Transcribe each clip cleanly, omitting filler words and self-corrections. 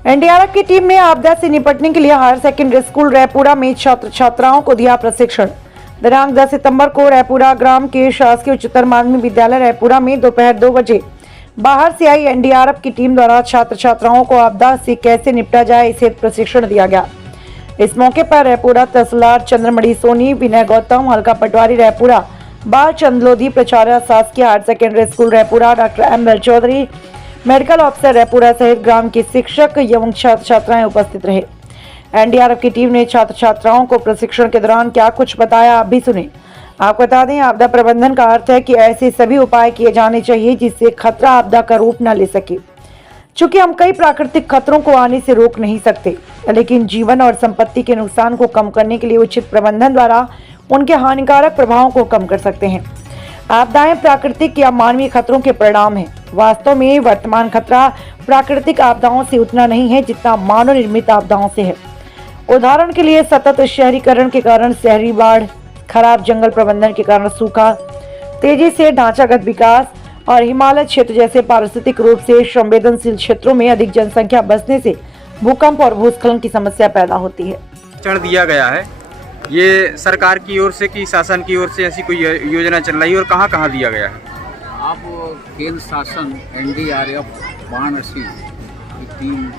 NDRF की team ने आपदा से निपटने के लिए हायर सेकेंडरी स्कूल रायपुरा में छात्र छात्राओं को दिया प्रशिक्षण। दिनांक 10 सितंबर को रायपुरा ग्राम के शासकीय उच्चतर माध्यमिक विद्यालय रायपुरा में दोपहर 2 बजे बाहर से आई एनडीआरएफ की टीम द्वारा छात्र छात्राओं को आपदा से कैसे निपटा जाए इसे प्रशिक्षण दिया गया। इस मौके पर रायपुरा तहसीलदार चंद्रमणि सोनी, विनय गौतम, हल्का पटवारी रायपुरा, बाल चंद लोधी, प्राचार्य शासकीय higher secondary school Raipura doctor M L Chaudhary, medical officer Raipura सहित ग्राम के शिक्षक एवं छात्र छात्राएं उपस्थित रहे। एनडीआरएफ की टीम ने छात्र छात्राओं को प्रशिक्षण के दौरान क्या कुछ बताया, आप भी सुने। आपको बता दें, आपदा प्रबंधन का अर्थ है कि ऐसे सभी उपाय किए जाने चाहिए जिससे खतरा आपदा का रूप न ले सके। चूंकि हम कई प्राकृतिक खतरों को आने से रोक नहीं सकते, लेकिन जीवन और संपत्ति के नुकसान को कम करने के लिए उचित प्रबंधन द्वारा उनके हानिकारक प्रभावों को कम कर सकते हैं। आपदाएं प्राकृतिक या मानवीय खतरों के परिणाम हैं। वास्तव में वर्तमान खतरा प्राकृतिक आपदाओं से उतना नहीं है जितना मानव निर्मित आपदाओं से है। उदाहरण के लिए सतत शहरीकरण के कारण शहरी बाढ़, खराब जंगल प्रबंधन के कारण सूखा, तेजी से ढांचागत विकास और हिमालय क्षेत्र जैसे पारिस्थितिक रूप से संवेदनशील क्षेत्रों में अधिक जनसंख्या बसने से भूकंप और भूस्खलन की समस्या पैदा होती है। चढ़ दिया गया है, ये सरकार की ओर से कि शासन की ओर से ऐसी कोई योजना चल रही है और कहाँ कहाँ दिया गया है? आप केंद्र शासन एनडीआरएफ वाराणसी की टीम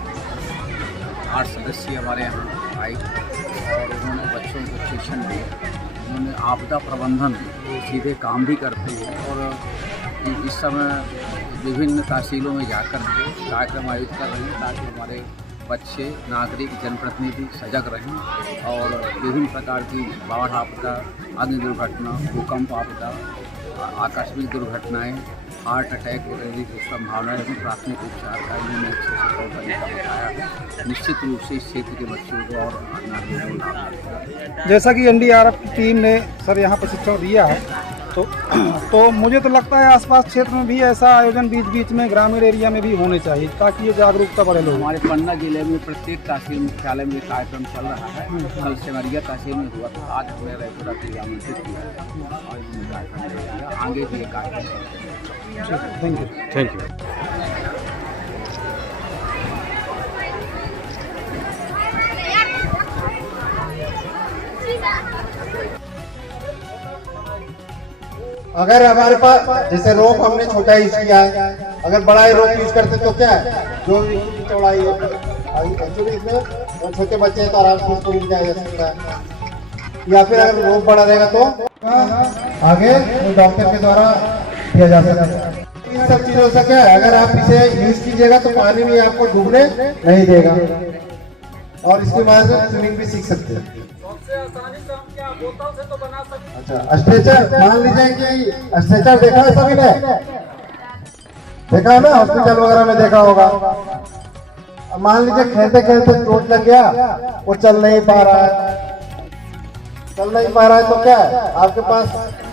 8 सदस्य हमारे यहाँ आई और उन्होंने बच्चों को शिक्षण दिया। उन्होंने आपदा प्रबंधन सीधे काम भी करते हैं और इस समय विभिन्न तहसीलों में जाकर के कार्यक्रम आयोजित कर रहे हैं ताकि हमारे बच्चे, नागरिक, जनप्रतिनिधि सजग रहें और विभिन्न प्रकार की बाढ़ आपदा, अग्नि दुर्घटना, भूकंप आपदा, आकस्मिक दुर्घटनाएं, हार्ट अटैक वगैरह की संभावनाएं भी प्राथमिक उपचार का इन्होंने अच्छे से तौर तरीका बताया है। निश्चित रूप से इस क्षेत्र के बच्चों को और नागरिकों को लाभ मिलेगा। जैसा कि एनडीआरएफ की टीम ने सर यहाँ प्रशिक्षण दिया है तो मुझे तो लगता है आसपास क्षेत्र में भी ऐसा आयोजन बीच बीच में ग्रामीण एरिया में भी होने चाहिए ताकि ये जागरूकता बढ़े लोग। हमारे पन्ना जिले में प्रत्येक तहसील मुख्यालय में कार्यक्रम चल रहा है। कल सेमरिया तहसील में हुआ था, आज हमने रायपुरा के आमंत्रित किया और इसमें कार्यक्रम रहेगा। आगे भी ये कार्यक्रम। Thank you. अगर हमारे पास जैसे रोप हमने छोटा यूज किया है, अगर बड़ा ही रोप यूज करते तो क्या है, जो भी चौड़ाई है एक्चुअली इसमें छोटे बच्चे हैं तो आराम से उसको जाया जा सकता है। या फिर अगर रोप बड़ा रहेगा तो आगे डॉक्टर के द्वारा किया जा सकता है। इन सब चीजों से क्या है, अगर आप इसे यूज कीजिएगा तो पानी में आपको डूबने नहीं देगा और इसकी मदद से स्विमिंग भी सीख सकते हैं। आसानी से हम क्या बोतल से तो बना सकते हैं। अच्छा, स्ट्रेचर मान लीजिए कि स्ट्रेचर देखा है सभी ने, देखा है ना, हॉस्पिटल वगैरह में देखा होगा। मान लीजिए खेलते खेलते चोट लग गया, वो चल नहीं पा रहा है तो क्या है, आपके पास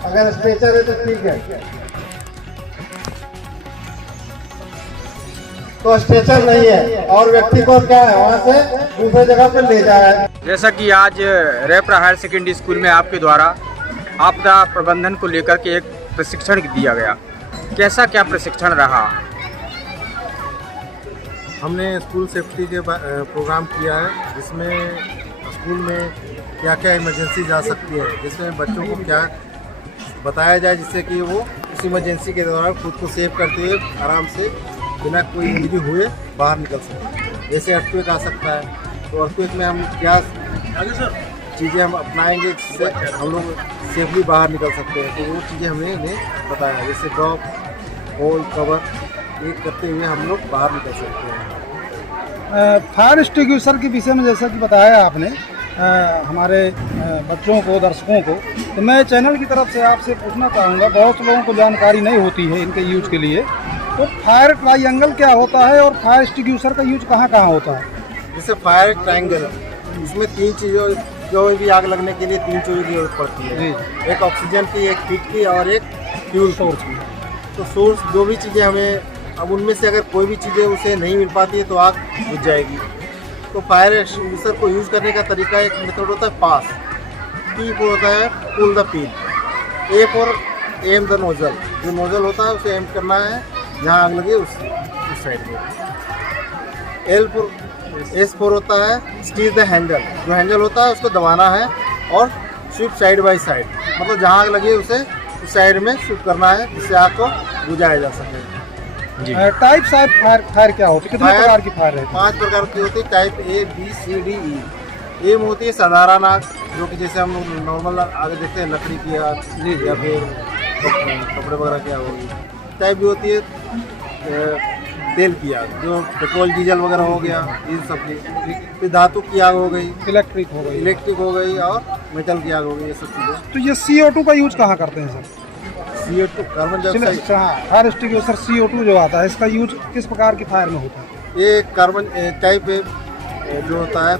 अगर स्ट्रेचर है तो ठीक है, तो स्ट्रेचर नहीं है और व्यक्ति को क्या है वहाँ से दूसरे जगह पर ले जाए। जैसा कि आज रायपुरा हायर सेकेंडरी स्कूल में आपके द्वारा आपदा प्रबंधन को लेकर के एक प्रशिक्षण दिया गया, कैसा क्या प्रशिक्षण रहा? हमने स्कूल सेफ्टी के प्रोग्राम किया है जिसमें स्कूल में क्या क्या इमरजेंसी जा सकती है, जिसमें बच्चों को क्या बताया जाए जिससे कि वो उस इमरजेंसी के दौरान खुद को सेव करते हुए आराम से बिना कोई इंजरी हुए बाहर निकल सकें। जैसे अर्थक्वेक आ सकता है तो अर्थक्वेक में हम क्या चीज़ें हम अपनाएंगे जिससे हम लोग सेफली बाहर निकल सकते हैं, तो वो चीज़ें हमने इन्हें बताया। जैसे ड्रॉप, होल, कवर ये करते हुए हम लोग बाहर निकल सकते हैं। फायर एक्सटिंग्विशर के विषय में जैसा कि बताया आपने हमारे बच्चों को, दर्शकों को, तो मैं चैनल की तरफ से आपसे पूछना चाहूँगा, बहुत लोगों को जानकारी नहीं होती है इनके यूज के लिए, तो फायर ट्रायंगल क्या होता है और फायर एक्सटिंग्विशर का यूज कहाँ कहाँ होता है? जैसे फायर ट्रायंगल, इसमें 3 चीज़ों जो भी आग लगने के लिए 3 चीज़ों की जरूरत पड़ती है, एक ऑक्सीजन की, एक हीट की और एक फ्यूल सोर्स की। तो सोर्स जो भी चीज़ें हमें, अब उनमें से अगर कोई भी चीज़ें उसे नहीं मिल पाती है तो आग बुझ जाएगी। तो फायर एक्सटिंग्विशर को यूज़ करने का तरीका, एक मेथड होता है पास, P को होता है pull the pin, A for aim the nozzle, जो नोजल होता है उसे एम करना है जहाँ आग लगे उस साइड में, L फॉर S4 होता है स्टीज द हैंडल, जो हैंडल होता है उसको दबाना है और स्विप साइड बाय साइड, मतलब जहाँ आग लगी उसे उस साइड में स्विप करना है जिससे आग को बुझाया जा सके। टाइप्स ऑफ फायर क्या होती है, कितने फायर- प्रकार की फायर रहती 5 प्रकार की होती है, type A, B, C, D, E। एम होती है साधारण आग, जो कि जैसे हम लोग नॉर्मल आग देखते हैं, लकड़ी की आग या फिर कपड़े वगैरह की आग होगी। टाइप भी होती है तेल की आग, जो पेट्रोल डीजल वगैरह हो गया इन सब की। फिर धातु की आग हो गई, है, इलेक्ट्रिक हो गई। इलेक्ट्रिक हो गई और मेटल की आग हो गई, ये सब चीज़ें। तो ये CO2 का यूज कहाँ करते हैं sir? CO2 carbon dioxide, fire extinguisher CO2 जो आता है, इसका यूज किस प्रकार की फायर में होता है? ये कार्बन टाइप जो होता है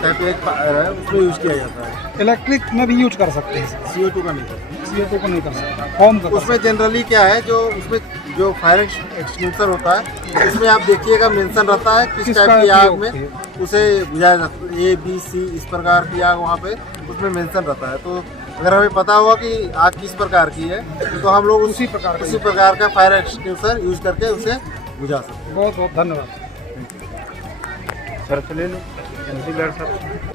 टाइप 1 फायर है, उसमें यूज़ किया जाता है। इलेक्ट्रिक में भी यूज कर सकते हैं, CO2 का नहीं करता। CO2 को नहीं कर सकते, फॉर्म का कर उसमें जनरली क्या है, जो उसमें जो फायर एक्सटिंग्विशर होता है उसमें आप देखिएगा मेंशन रहता है किस किसका टाइप की आग उपयोग में है। उसे बुझाया जाता है। A, B, C इस प्रकार की आग वहाँ पे उसमें मेंशन रहता है। तो अगर हमें पता होगा कि आग किस प्रकार की है तो हम लोग उसी प्रकार का फायर एक्सटिंग्विशर यूज करके उसे बुझा सकते हैं। बहुत बहुत धन्यवाद। सर ले लो।